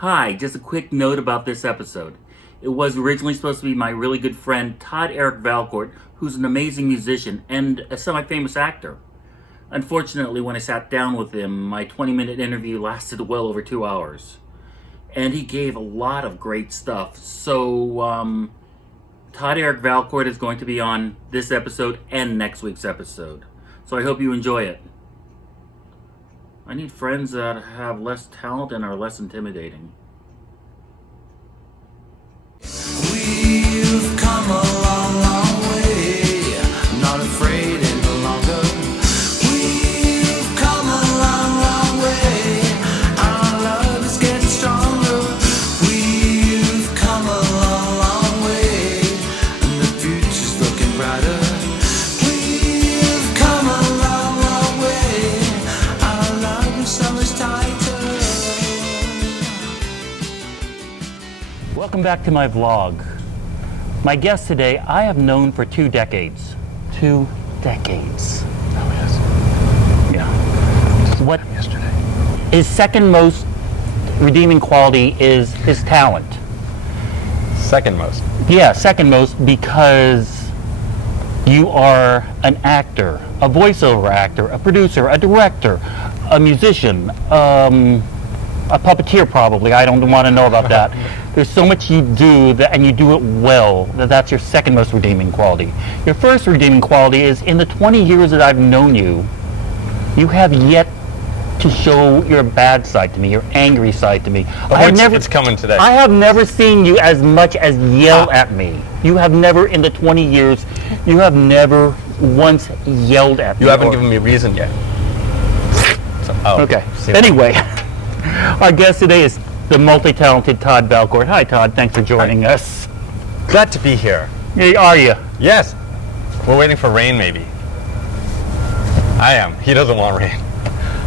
Hi, just a quick note about this episode. It was originally supposed to be my really good friend Todd Eric Valcourt, who's an amazing musician and a semi-famous actor. Unfortunately, when I sat down with him, my 20-minute interview lasted well over 2 hours. And he gave a lot of great stuff. So, Todd Eric Valcourt is going to be on this episode and next week's episode. So I hope you enjoy it. I need friends that have less talent and are less intimidating. We've come a long, long way. I'm not afraid any longer. We've come a long, long way. Our love is getting stronger. We've come a long, long way, and the future's looking brighter. We've come a long, long way. Our love is so much tighter. Welcome back to my vlog. My guest today, I have known for 2 decades. 2 decades. Oh, yes. Yeah. What Yesterday. his second most redeeming quality is his talent. Second most. Yeah, second most, because you are an actor, a voiceover actor, a producer, a director, a musician, a puppeteer probably. I don't want to know about that. There's so much you do, that, and you do it well, that's your second most redeeming quality. Your first redeeming quality is, in the 20 years that I've known you, you have yet to show your bad side to me, your angry side to me. It's coming today. I have never seen you as much as yell at me. You have never, in the 20 years, you have never once yelled at me. You haven't given me a reason yet. So, Okay. see. Anyway, our guest today is the multi-talented Todd Valcourt. Hi, Todd. Thanks for joining us. Glad to be here. Hey, are you? Yes. We're waiting for rain, maybe. I am. He doesn't want rain.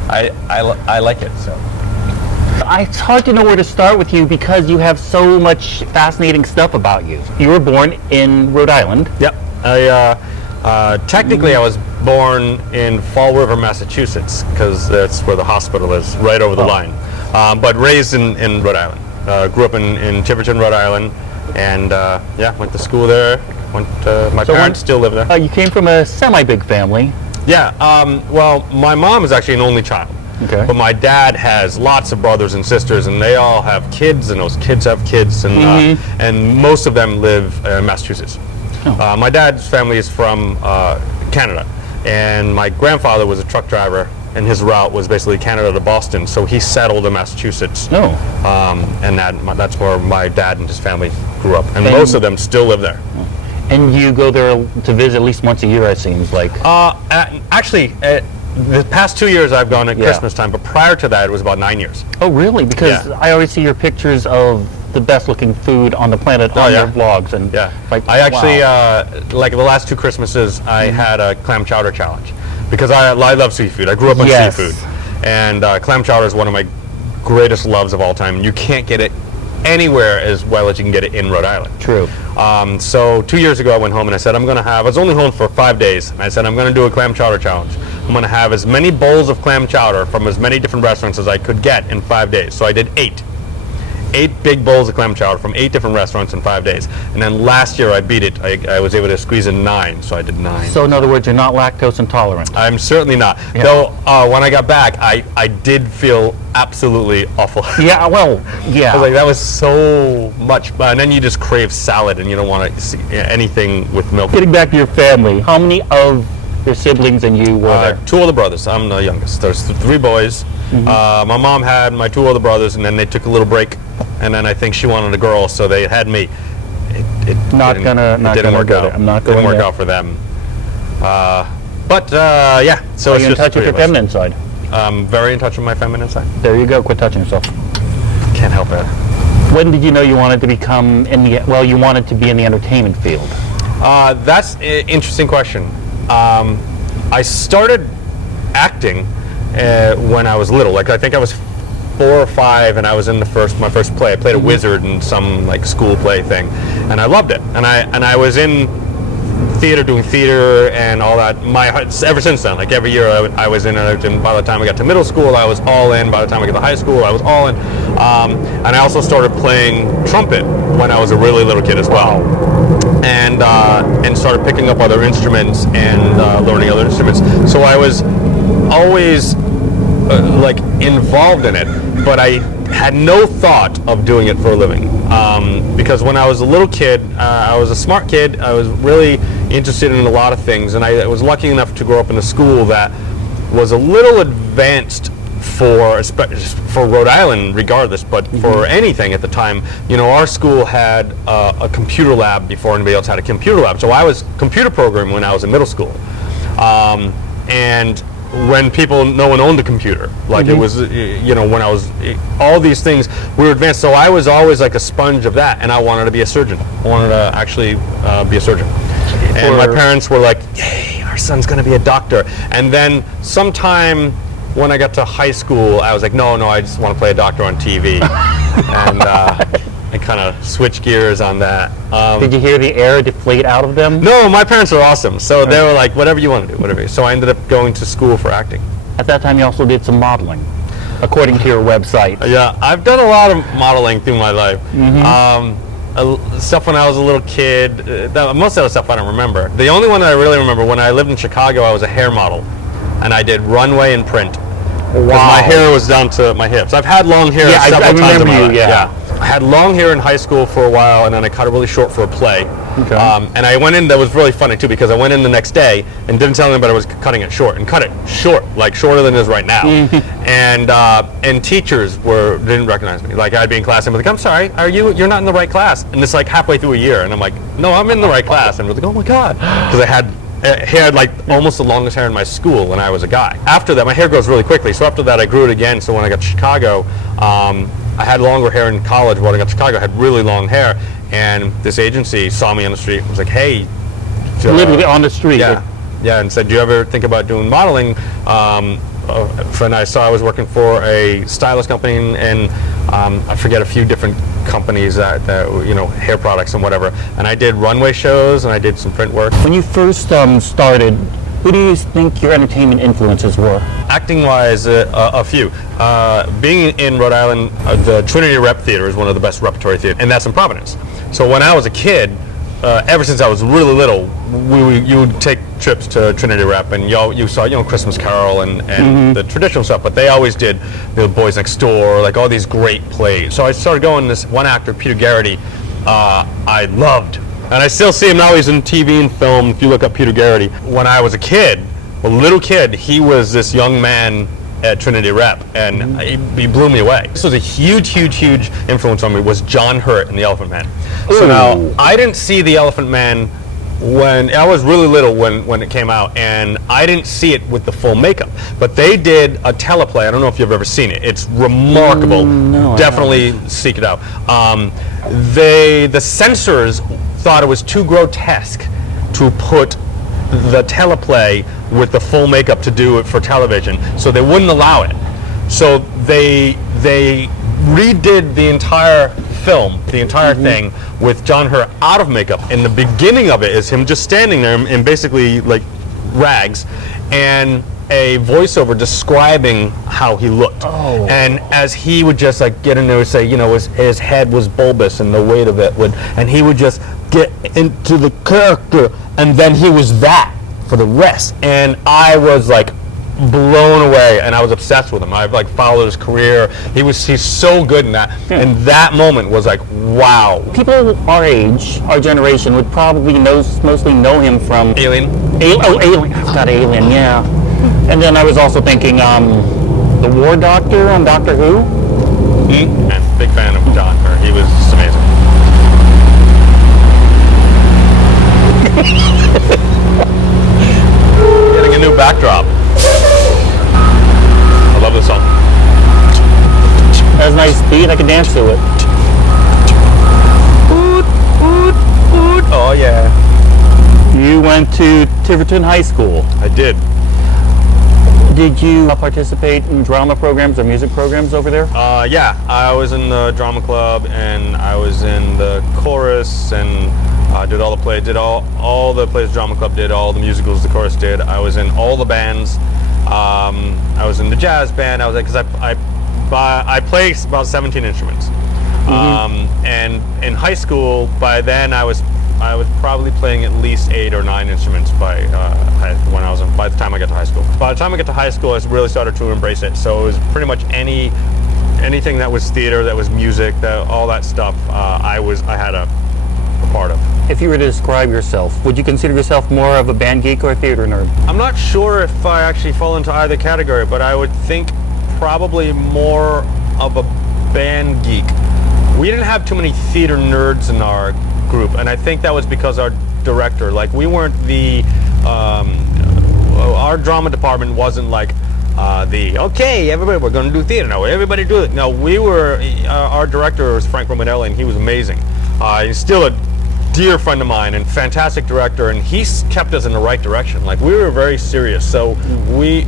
I like it, so. It's hard to know where to start with you because you have so much fascinating stuff about you. You were born in Rhode Island. Yep. Technically, I was born in Fall River, Massachusetts, because that's where the hospital is, right over the line. But raised in Rhode Island. Grew up in Tiverton, Rhode Island, and went to school there. My parents still live there. You came from a semi-big family. Yeah. Well, my mom is actually an only child. Okay. But my dad has lots of brothers and sisters, and they all have kids, and those kids have kids, and most of them live in Massachusetts. Oh. My dad's family is from Canada, and my grandfather was a truck driver, and his route was basically Canada to Boston, so he settled in Massachusetts. Oh. And that's where my dad and his family grew up, and most of them still live there. And you go there to visit at least once a year, it seems like. Actually, the past 2 years I've gone at Christmas time, but prior to that it was about 9 years. Oh, really? Because I always see your pictures of the best-looking food on the planet on your vlogs, and I actually like the last 2 Christmases I had a clam chowder challenge because I love seafood. I grew up on seafood, and clam chowder is one of my greatest loves of all time. You can't get it anywhere as well as you can get it in Rhode Island. True. So 2 years ago I went home and I said I was only home for 5 days, and I said I'm going to do a clam chowder challenge. I'm going to have as many bowls of clam chowder from as many different restaurants as I could get in 5 days. So I did 8 big bowls of clam chowder from 8 different restaurants in 5 days. And then last year I beat it. I was able to squeeze in 9, so I did 9. So in other words, you're not lactose intolerant. I'm certainly not. Yeah. Though when I got back, I did feel absolutely awful. Yeah, well, yeah. I was like, that was so much. And then you just crave salad and you don't want to see anything with milk. Getting back to your family, how many of your siblings and you were there? 2 older brothers. I'm the youngest. There's 3 boys. My mom had my 2 older brothers, and then they took a little break, and then I think she wanted a girl, so they had me. It didn't work out. I'm not going Didn't work there. out for them. So Are it's you in just touch with your feminine side? I'm very in touch with my feminine side. There you go. Quit touching yourself. Can't help it. When did you know you wanted to become you wanted to be in the entertainment field? That's an interesting question. I started acting when I was little. Like I think I was 4 or 5, and I was in my first play. I played a wizard in some like school play thing, and I loved it. And I was in theater, doing theater and all that. Ever since then, like every year I was in it, and by the time I got to middle school, I was all in. By the time I got to high school, I was all in. And I also started playing trumpet when I was a really little kid as well. And started picking up other instruments and learning other instruments. So I was always like involved in it, but I had no thought of doing it for a living. Because when I was a little kid, I was a smart kid. I was really interested in a lot of things, and I was lucky enough to grow up in a school that was a little advanced for Rhode Island, regardless, but for anything at the time. You know, our school had a computer lab before anybody else had a computer lab. So I was computer programming when I was in middle school, and when no one owned a computer, like it was, you know, when I was, all these things, we were advanced. So I was always like a sponge of that, and I wanted to be a surgeon. I wanted to actually be a surgeon. And my parents were like, yay, our son's going to be a doctor. And then sometime when I got to high school, I was like, no, I just want to play a doctor on TV. And I kind of switched gears on that. Did you hear the air deflate out of them? No, my parents are awesome. So they were like, whatever you want to do, whatever. So I ended up going to school for acting. At that time, you also did some modeling, according to your website. Yeah, I've done a lot of modeling through my life. Stuff when I was a little kid. Most of the stuff I don't remember. The only one that I really remember, when I lived in Chicago, I was a hair model. And I did runway and print. Wow. My hair was down to my hips. I've had long hair several times in my life. Yeah. I had long hair in high school for a while, and then I cut it really short for a play. Okay. And I went in, that was really funny too, because I went in the next day and didn't tell anybody I was cutting it short, and cut it short, like shorter than it is right now. And teachers didn't recognize me. Like, I'd be in class and be like, I'm sorry, you're not in the right class. And it's like halfway through a year, and I'm like, no, I'm in the right class. And we're like, oh my God. Because I had hair like almost the longest hair in my school when I was a guy. After that, my hair grows really quickly, so after that I grew it again. So when I got to Chicago, I had longer hair in college. When I got to Chicago, I had really long hair, and this agency saw me on the street and was like, hey, literally on the street. Yeah, and said, do you ever think about doing modeling? And I saw I was working for a stylist company, and I forget, a few different companies that you know, hair products and whatever. And I did runway shows, and I did some print work. When you first started, who do you think your entertainment influences were? Acting-wise, a few. Being in Rhode Island, the Trinity Rep Theater is one of the best repertory theaters, and that's in Providence. So when I was a kid, ever since I was really little, you would take trips to Trinity Rep, and you saw, you know, Christmas Carol and the traditional stuff, but they always did the Boys Next Door, like all these great plays. So I started going, this one actor, Peter Garrity, I loved. And I still see him now. He's in TV and film. If you look up Peter Garrity. When I was a little kid, he was this young man at Trinity Rep, and he blew me away. This was a huge influence on me, was John Hurt in The Elephant Man. So now, I didn't see The Elephant Man when I was really little when it came out, and I didn't see it with the full makeup. But they did a teleplay. I don't know if you've ever seen it. It's remarkable. No, definitely seek it out. The censors thought it was too grotesque to put the teleplay with the full makeup to do it for television, so they wouldn't allow it. So they redid the entire film, the entire thing, with John Hurt out of makeup. And the beginning of it is him just standing there in basically like rags, and a voiceover describing how he looked. And as he would just like get in there and say, you know, his head was bulbous and the weight of it would, and he would just get into the character, and then he was that for the rest. And I was like blown away, and I was obsessed with him. I've like followed his career. He's so good in that. And that moment was like, wow. People our age, our generation, would probably mostly know him from Alien. Alien. I forgot Alien, yeah. And then I was also thinking, the War Doctor on Doctor Who. And big fan of John Hurt. He was just amazing. Getting a new backdrop. I love this song. Has nice beat. I can dance to it. Oh yeah. You went to Tiverton High School. I did. Did you participate in drama programs or music programs over there? Yeah, I was in the drama club, and I was in the chorus, and Did all the plays, did all the plays drama club, did all the musicals the chorus did. I was in all the bands. I was in the jazz band. I was because I play about 17 instruments. And in high school, by then I was probably playing at least 8 or 9 instruments by the time I got to high school. By the time I got to high school, I really started to embrace it. So it was pretty much anything that was theater, that was music, all that stuff. I had a part of. If you were to describe yourself, would you consider yourself more of a band geek or a theater nerd? I'm not sure if I actually fall into either category, but I would think probably more of a band geek. We didn't have too many theater nerds in our group, and I think that was because our director, like, we weren't our drama department wasn't like okay, everybody, we're going to do theater now, everybody do it. No, our director was Frank Romanelli, and he was amazing. He's still a dear friend of mine and fantastic director, and he's kept us in the right direction. Like, we were very serious, so we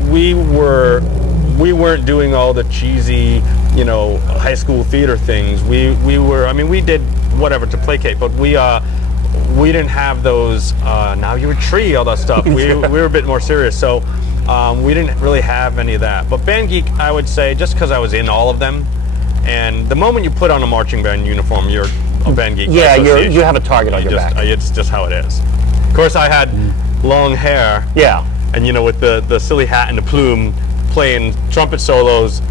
weren't doing all the cheesy, high school theater things. We did whatever to placate, but we didn't have those now you're a tree, all that stuff. We were a bit more serious, so we didn't really have any of that. But band geek, I would say, just because I was in all of them, and the moment you put on a marching band uniform, you're a band geek. Yeah, you have a target on your back. It's just how it is. Of course, I had long hair. Yeah. And with the silly hat and the plume, playing trumpet solos.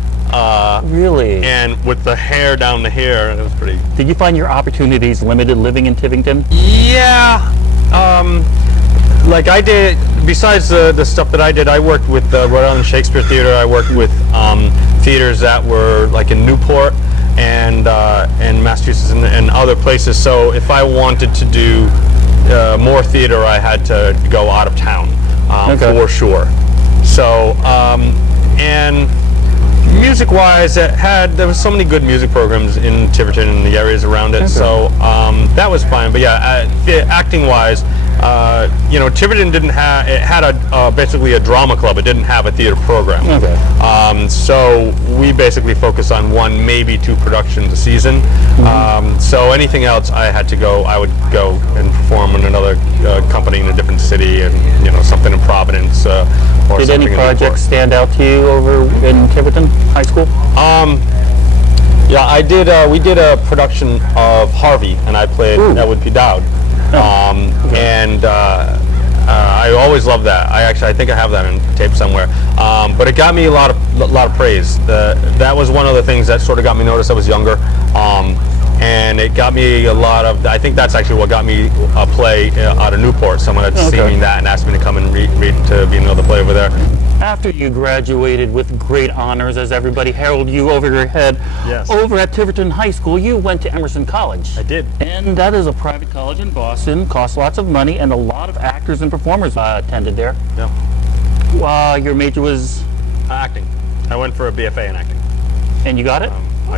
Really? And with the hair down to here, it was pretty. Did you find your opportunities limited living in Tivington? Yeah. Like I did, besides the stuff that I did, I worked with the Rhode Island Shakespeare Theater. I worked with theaters that were like in Newport and Massachusetts and other places. So if I wanted to do more theater, I had to go out of town for sure. So and music-wise, there was so many good music programs in Tiverton and the areas around it. Okay. So that was fine. But yeah, acting-wise, Tiverton didn't have. It had basically a drama club. It didn't have a theater program. Okay. So we basically focused on 1, maybe 2 productions a season. So anything else, I would go and perform in another company in a different city, and something in Providence. Did any projects stand out to you over in Tiverton High School? Yeah, I did. We did a production of Harvey, and I played Edward P. Dowd. And I always loved that. I think I have that in tape somewhere. But it got me a lot of praise. That was one of the things that sort of got me noticed. I was younger, and it got me a lot of. I think that's actually what got me a play out of Newport. Someone had seen me that and asked me to come and read to be another play over there. After you graduated with great honors, as everybody heralded you over your head, over at Tiverton High School, you went to Emerson College. I did. And that is a private college in Boston, costs lots of money, and a lot of actors and performers attended there. Yeah. Your major was? Acting. I went for a BFA in acting. And you got it?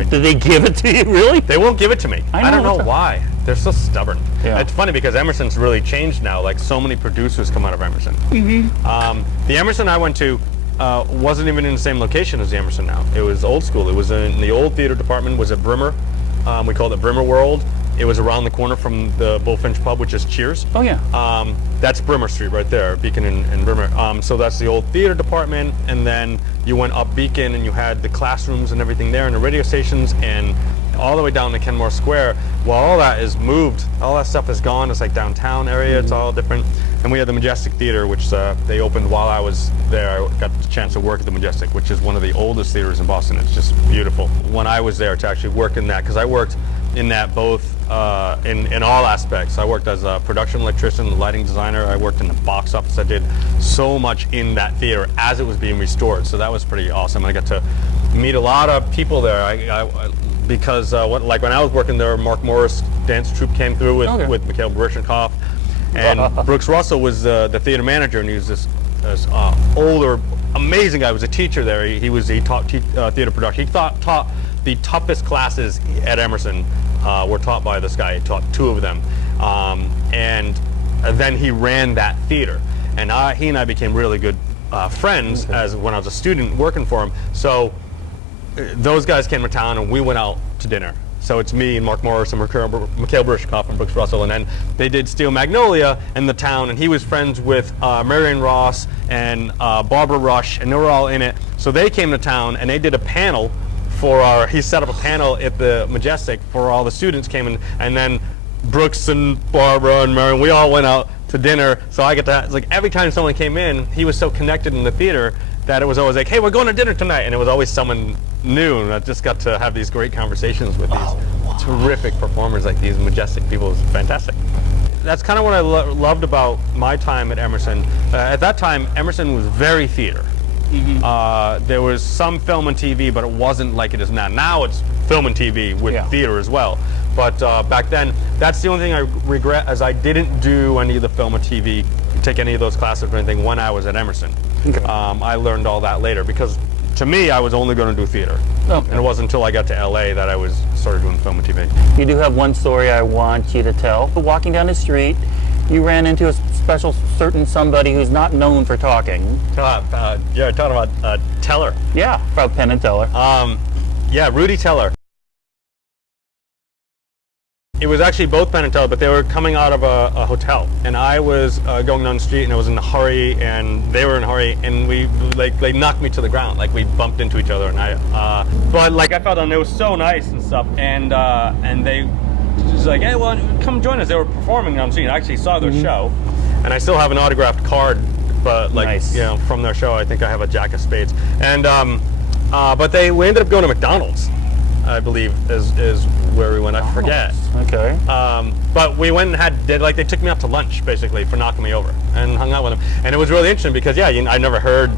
Did they give it to you, really? They won't give it to me. I don't know why. They're so stubborn. Yeah. It's funny because Emerson's really changed now. Like, so many producers come out of Emerson. The Emerson I went to wasn't even in the same location as the Emerson now. It was old school. It was in the old theater department. Was at Brimmer. We called it Brimmer World. It was around the corner from the Bullfinch Pub, which is Cheers. Oh yeah. That's Brimmer Street right there, Beacon and Brimmer. So that's the old theater department, and then you went up Beacon and you had the classrooms and everything there, and the radio stations, and all the way down to Kenmore Square. Well, all that is moved. All that stuff is gone. It's like downtown area. It's all different. And we had the Majestic Theater, which they opened while I was there. I got the chance to work at the Majestic, which is one of the oldest theaters in Boston. It's just beautiful. When I was there to actually work in that, because I worked in that both in all aspects. I worked as a production electrician, lighting designer. I worked in the box office. I did so much in that theater as it was being restored. So that was pretty awesome. I got to meet a lot of people there. Because like when I was working there, Mark Morris dance troupe came through with Mikhail Baryshnikov, and Brooks Russell was the theater manager, and he was this older, amazing guy. He was a teacher there. He taught theater production. He taught the toughest classes at Emerson were taught by this guy. He taught 2 of them, and then he ran that theater, and he and I became really good friends as when I was a student working for him. So those guys came to town and we went out to dinner. So it's me and Mark Morris and Mikhail Baryshnikov and Brooks Russell, and then they did Steel Magnolia in the town, and he was friends with Marion Ross and Barbara Rush, and they were all in it. So they came to town and they did a panel he set up a panel at the Majestic for all the students came in, and then Brooks and Barbara and Marion, we all went out to dinner. So I get to, it's like every time someone came in, he was so connected in the theater that it was always like, hey, we're going to dinner tonight, and it was always someone new, and I just got to have these great conversations with these terrific performers, like these Majestic people. It was fantastic. That's kind of what I loved about my time at Emerson. At that time, Emerson was very theater. There was some film and TV, but it wasn't like it is now. Now it's film and TV with theater as well. But back then, that's the only thing I regret, as I didn't do any of the film and TV, take any of those classes or anything when I was at Emerson. Okay. I learned all that later, because to me, I was only going to do theater. Okay. And it wasn't until I got to LA that I started doing film and TV. You do have one story I want you to tell. Walking down the street, you ran into a certain somebody who's not known for talking. You're talking about Teller. Yeah, about Penn and Teller. Yeah, Rudy Teller. It was actually both Penn and Teller, but they were coming out of a hotel, and I was going down the street, and I was in a hurry, and they were in a hurry, and they knocked me to the ground, like we bumped into each other, and but like I felt on, it was so nice and stuff, and they was like, hey, well, come join us. They were performing on the street. I actually saw their show, and I still have an autographed card, but like nice. You know, from their show, I think I have a Jack of Spades, and but we ended up going to McDonald's, I believe, is where we went. I forget. Okay. But we went and they took me out to lunch, basically, for knocking me over, and hung out with him. And it was really interesting because, I never heard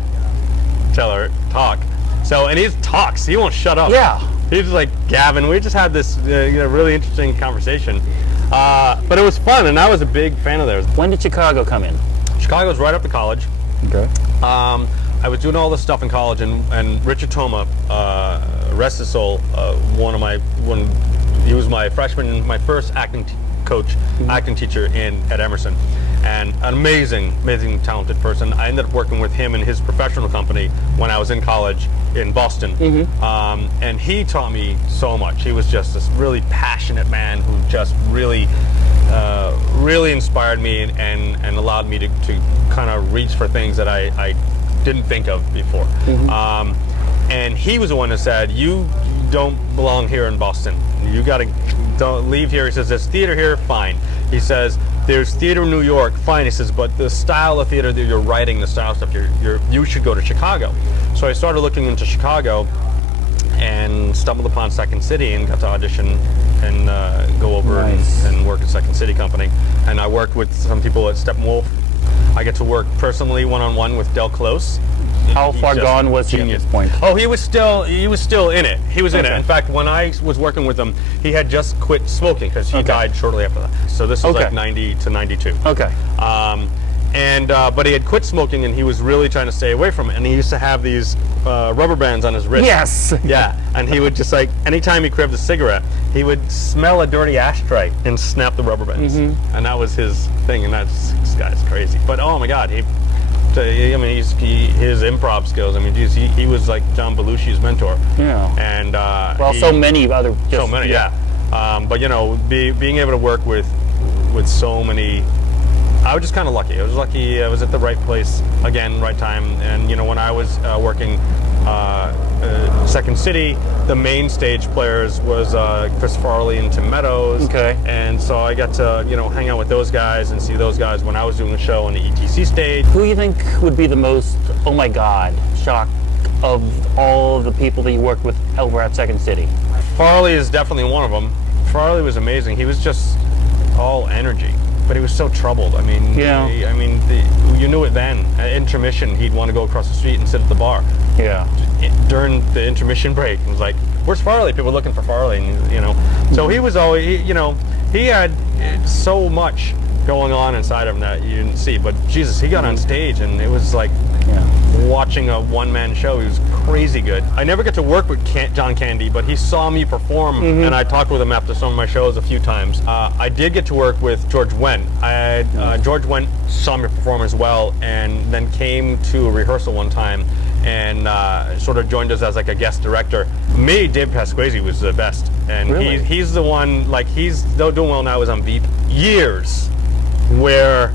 Teller talk. So, and he talks. He won't shut up. Yeah. He's just like, Gavin, we just had this really interesting conversation. But it was fun, and I was a big fan of theirs. When did Chicago come in? Chicago was right after college. Okay. I was doing all this stuff in college, and Richard Toma, rest his soul, he was my freshman, my first acting coach, acting teacher at Emerson, and an amazing, talented person. I ended up working with him in his professional company when I was in college in Boston, and he taught me so much. He was just this really passionate man who just really inspired me and allowed me to kind of reach for things that I didn't think of before. And he was the one that said, you don't belong here in Boston. You don't leave here. He says, there's theater here, fine. He says, there's theater in New York, fine. He says, but the style of theater that you're writing, the style of stuff, you should go to Chicago. So I started looking into Chicago and stumbled upon Second City and got to audition and go over and work at Second City Company. And I worked with some people at Steppenwolf. I get to work personally one-on-one with Del Close. How far gone was he at this point? Oh, he was still in it. He was in it. In fact, when I was working with him, he had just quit smoking because he died shortly after that. So this was like 90 to 92. Okay. But he had quit smoking, and he was really trying to stay away from it. And he used to have these rubber bands on his wrist. Yes. Yeah. And he would just anytime he craved a cigarette, he would smell a dirty ashtray and snap the rubber bands. And that was his thing. And this guy's crazy. But oh my God, his improv skills. I mean, geez, he was like John Belushi's mentor. Yeah. And so many other. Yeah. But being able to work with so many. I was just kind of lucky. I was lucky. I was at the right place again, right time. And when I was working Second City, the main stage players was Chris Farley and Tim Meadows. Okay. And so I got to hang out with those guys and see those guys when I was doing a show on the ETC stage. Who do you think would be the most oh my God shock of all of the people that you worked with over at Second City? Farley is definitely one of them. Farley was amazing. He was just all energy. But he was so troubled. I mean, you knew it then. At intermission, he'd want to go across the street and sit at the bar. Yeah. During the intermission break, it was like, "Where's Farley?" People were looking for Farley, and So he was always, he had so much going on inside of him that you didn't see. But Jesus, he got on stage, and it was like watching a one-man show. He was crazy good. I never got to work with John Candy, but he saw me perform, and I talked with him after some of my shows a few times. I did get to work with George Wendt. George Wendt saw me perform as well, and then came to a rehearsal one time and sort of joined us as like a guest director. Me, Dave Pasquesi was the best, and Really? he's the one, like, he's doing well now. Is on Veep years, where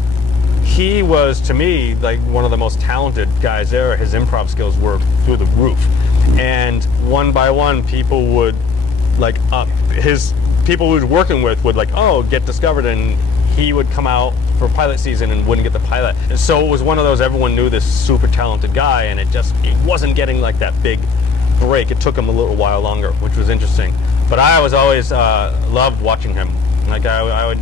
he was, to me, like one of the most talented guys there. His improv skills were through the roof, and one by one, people would like his people he was working with would like get discovered, and he would come out for pilot season and wouldn't get the pilot. And so it was one of those, everyone knew this super talented guy, and it wasn't getting like that big break. It took him a little while longer, which was interesting. But I was always loved watching him. Like I would.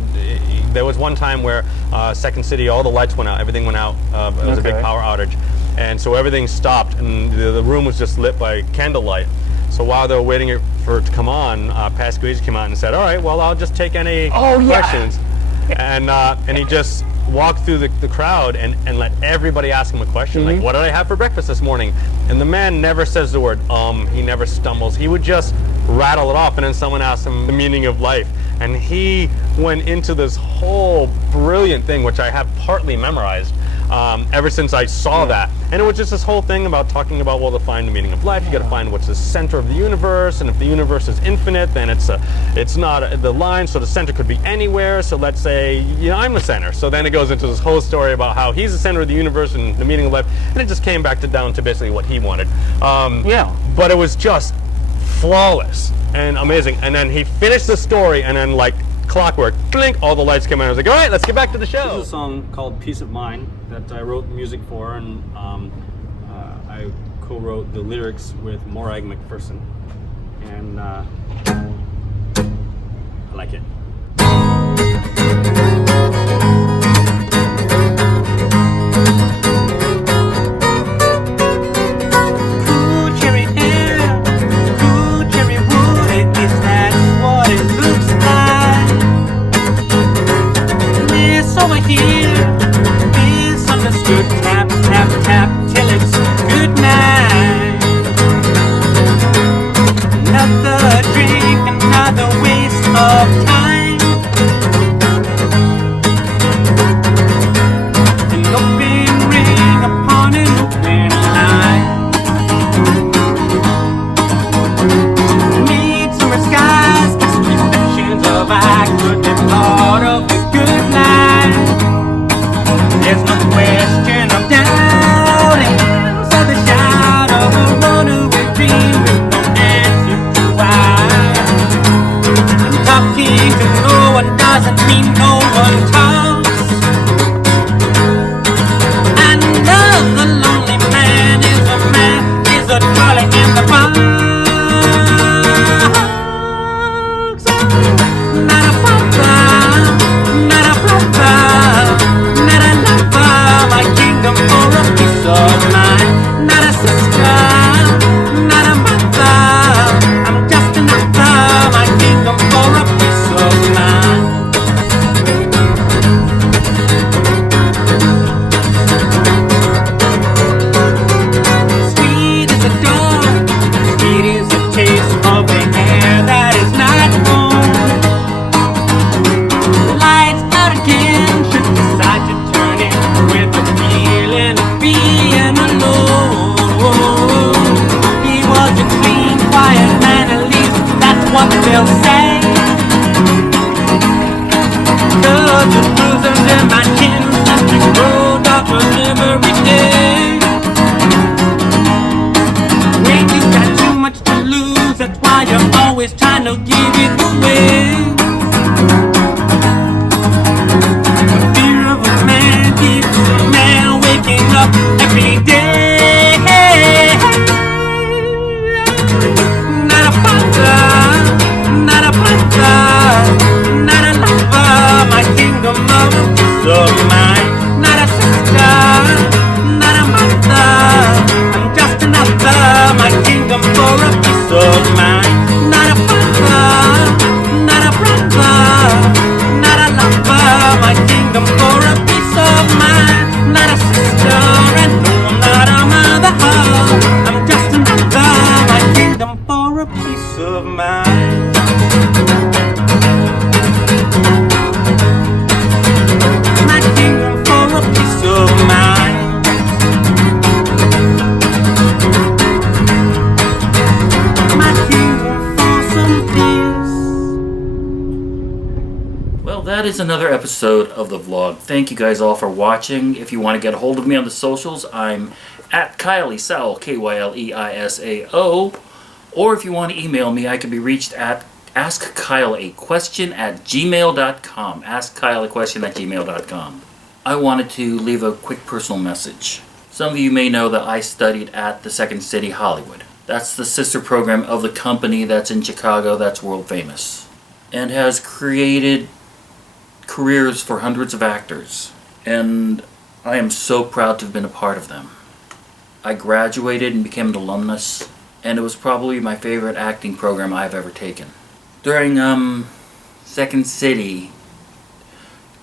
There was one time where Second City, all the lights went out, everything went out. It was a big power outage, and so everything stopped, and the room was just lit by candlelight. So while they were waiting for it to come on, Pasquesi came out and said, "All right, well, I'll just take any questions." And he just walked through the crowd and let everybody ask him a question, like, "What did I have for breakfast this morning?" And the man never says the word he never stumbles. He would just rattle it off, and then someone asked him the meaning of life. And he went into this whole brilliant thing, which I have partly memorized ever since I saw that. And it was just this whole thing about talking about, well, to find the meaning of life, you got to find what's the center of the universe, and if the universe is infinite, then it's not the line, so the center could be anywhere. So let's say, I'm the center. So then it goes into this whole story about how he's the center of the universe and the meaning of life, and it just came back down to basically what he wanted. But it was just flawless and amazing. And then he finished the story, and then like clockwork, blink, all the lights came on. I was like, all right, let's get back to the show. This is a song called Peace of Mind that I wrote music for, and I co-wrote the lyrics with Morag McPherson, and I like it. Over here, misunderstood. Tap, tap, tap, till it's good night. Another drink, another waste of time. An open ring upon an open line. Need summer skies, just reflections of I could have thought of the good life. There's no question of doubting, so the shout of a runaway dream with no answer to why. And talking to no one doesn't mean no one talks. Another lonely man is a trolley in the box. Not a problem, not a problem. My kingdom for a peace of mind. Not a sister, not a mother. I'm just another. My kingdom for a peace of mind. that is another episode of the vlog. Thank you guys all for watching. If you want to get a hold of me on the socials, I'm at Kyle Isao, Kyle-E-I-S-A-O. Or if you want to email me, I can be reached at askkyleaquestion@gmail.com. Askkyleaquestion@gmail.com. I wanted to leave a quick personal message. Some of you may know that I studied at the Second City Hollywood. That's the sister program of the company that's in Chicago that's world famous and has created careers for hundreds of actors. And I am so proud to have been a part of them. I graduated and became an alumnus, and it was probably my favorite acting program I've ever taken. During Second City,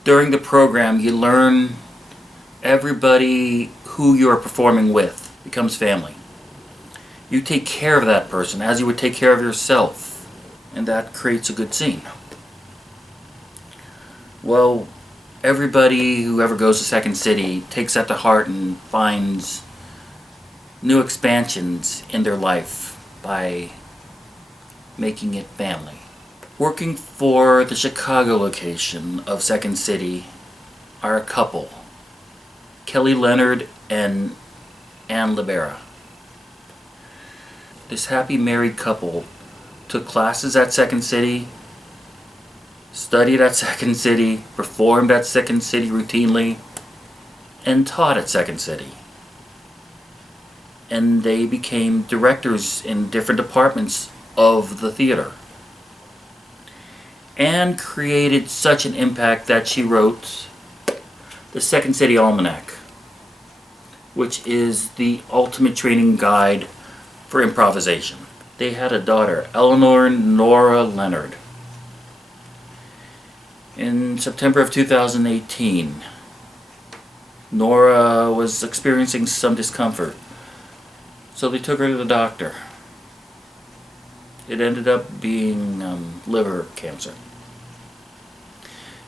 during the program, you learn everybody who you're performing with becomes family. You take care of that person as you would take care of yourself, and that creates a good scene. Well, everybody who ever goes to Second City takes that to heart and finds new expansions in their life by making it family. Working for the Chicago location of Second City are a couple, Kelly Leonard and Ann Libera. This happy married couple took classes at Second City, studied at Second City, performed at Second City routinely, and taught at Second City. And they became directors in different departments of the theater. And created such an impact that she wrote the Second City Almanac, which is the ultimate training guide for improvisation. They had a daughter, Eleanor Nora Leonard. In September of 2018, Nora was experiencing some discomfort, so they took her to the doctor. It ended up being liver cancer.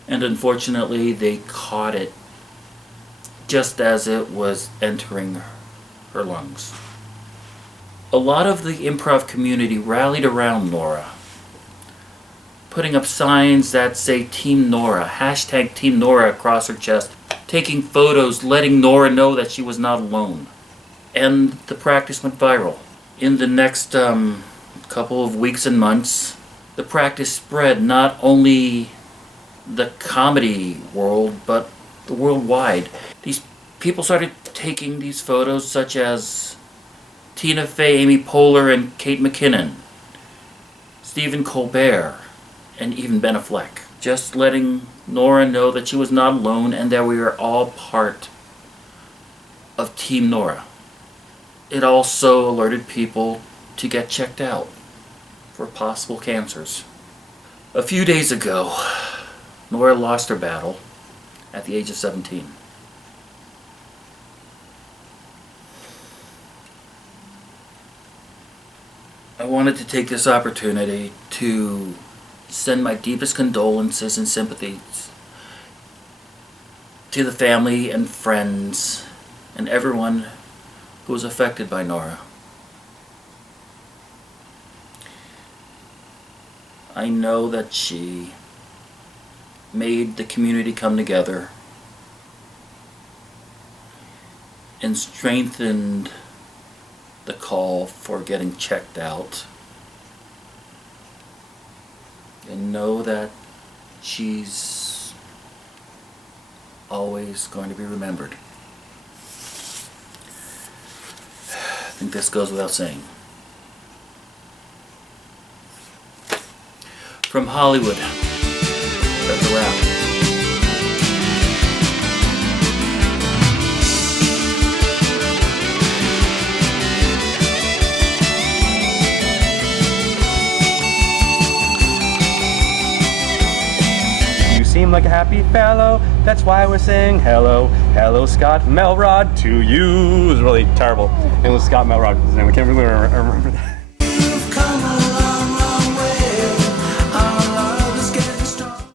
And unfortunately, they caught it just as it was entering her lungs. A lot of the improv community rallied around Nora, putting up signs that say Team Nora, hashtag Team Nora across her chest, taking photos, letting Nora know that she was not alone. And the practice went viral. In the next couple of weeks and months, the practice spread not only the comedy world, but the worldwide. These people started taking these photos, such as Tina Fey, Amy Poehler, and Kate McKinnon, Stephen Colbert, and even Ben Affleck. Just letting Nora know that she was not alone and that we were all part of Team Nora. It also alerted people to get checked out for possible cancers. A few days ago, Nora lost her battle at the age of 17. I wanted to take this opportunity to send my deepest condolences and sympathies to the family and friends and everyone who was affected by Nora. I know that she made the community come together and strengthened the call for getting checked out, and know that she's always going to be remembered. I think this goes without saying. From Hollywood, that's a wrap. Seem like a happy fellow, that's why we're saying hello, hello Scott Melrod to you. It was really terrible. It was Scott Melrod, his name. I can't really remember that.